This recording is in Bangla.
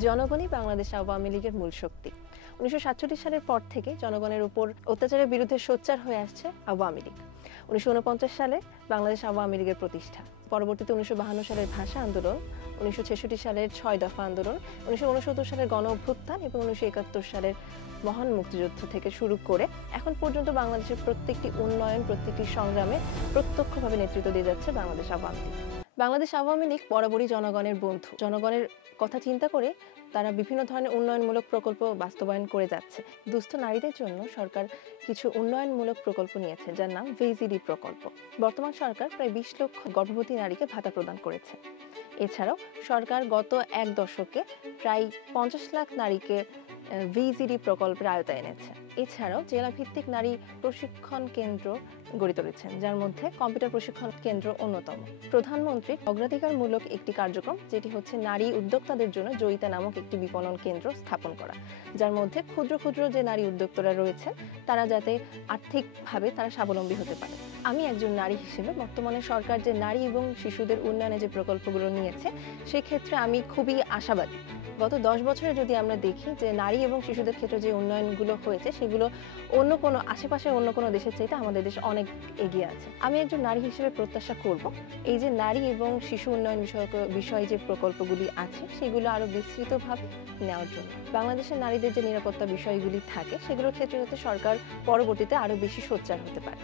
জনগণই বাংলাদেশ আওয়ামী লীগের মূল শক্তি। 1947 সালের পর থেকে জনগণের উপর অত্যাচারের বিরুদ্ধে সোচ্চার হয়ে আসছে আওয়ামী লীগ। 1949 সালে বাংলাদেশ আওয়ামী লীগের প্রতিষ্ঠা, পরবর্তীতে 1952 সালের ভাষা আন্দোলন, 1966 সালের 6 দফা আন্দোলন, 1969 সালের গণ অভ্যুত্থান এবং 1971 সালের মহান মুক্তিযুদ্ধ থেকে শুরু করে এখন পর্যন্ত বাংলাদেশের প্রত্যেকটি উন্নয়ন, প্রত্যেকটি সংগ্রামে প্রত্যক্ষভাবে নেতৃত্ব দিয়ে যাচ্ছে বাংলাদেশ আওয়ামী লীগ। বাংলাদেশ আওয়ামী লীগ বরাবরই জনগণের বন্ধু। জনগণের কথা চিন্তা করে তারা বিভিন্ন ধরনের উন্নয়নমূলক প্রকল্প বাস্তবায়ন করে যাচ্ছে। দুস্থ নারীদের জন্য সরকার কিছু উন্নয়নমূলক প্রকল্প নিয়েছে, যার নাম ভিজিডি প্রকল্প। বর্তমান সরকার প্রায় 20 লক্ষ গর্ভবতী নারীকে ভাতা প্রদান করেছে। এছাড়াও সরকার গত এক দশকে প্রায় 50 লাখ নারীকে ভিজিডি প্রকল্পের আওতায় এনেছে। এছাড়াও জেলাভিত্তিক নারী প্রশিক্ষণ কেন্দ্র গড়ে তুলেছেন, যার মধ্যে কম্পিউটার প্রশিক্ষণ কেন্দ্র অন্যতম। প্রধানমন্ত্রীর অগ্রাধিকারমূলক একটি কার্যক্রম, যেটি হচ্ছে নারী উদ্যোক্তাদের জন্য জয়িতা নামক একটি বিপণন কেন্দ্র স্থাপন করা, যার মধ্যে ক্ষুদ্র ক্ষুদ্র যে নারী উদ্যোক্তারা রয়েছেন তারা যাতে আর্থিকভাবে তারা স্বাবলম্বী হতে পারে। আমি একজন নারী হিসেবে বর্তমানে সরকার যে নারী এবং শিশুদের উন্নয়নে যে প্রকল্পগুলো নিয়েছে সেক্ষেত্রে আমি খুবই আশাবাদী। গত 10 বছরে যদি আমরা দেখি যে নারী এবং শিশুদের ক্ষেত্রে যে উন্নয়নগুলো হয়েছে সেগুলো আশেপাশে অন্য কোনো দেশের চাইতে আমাদের দেশ অনেক এগিয়ে আছে। আমি একজন নারী হিসেবে প্রত্যাশা করব এই যে নারী এবং শিশু উন্নয়ন বিষয়ে যে প্রকল্পগুলি আছে সেগুলো আরো বিস্তৃতভাবে নেওয়ার জন্য। বাংলাদেশের নারীদের যে নিরাপত্তা বিষয়গুলি থাকে সেগুলোর ক্ষেত্রে যাতে সরকার পরবর্তীতে আরো বেশি সোচ্চার হতে পারে।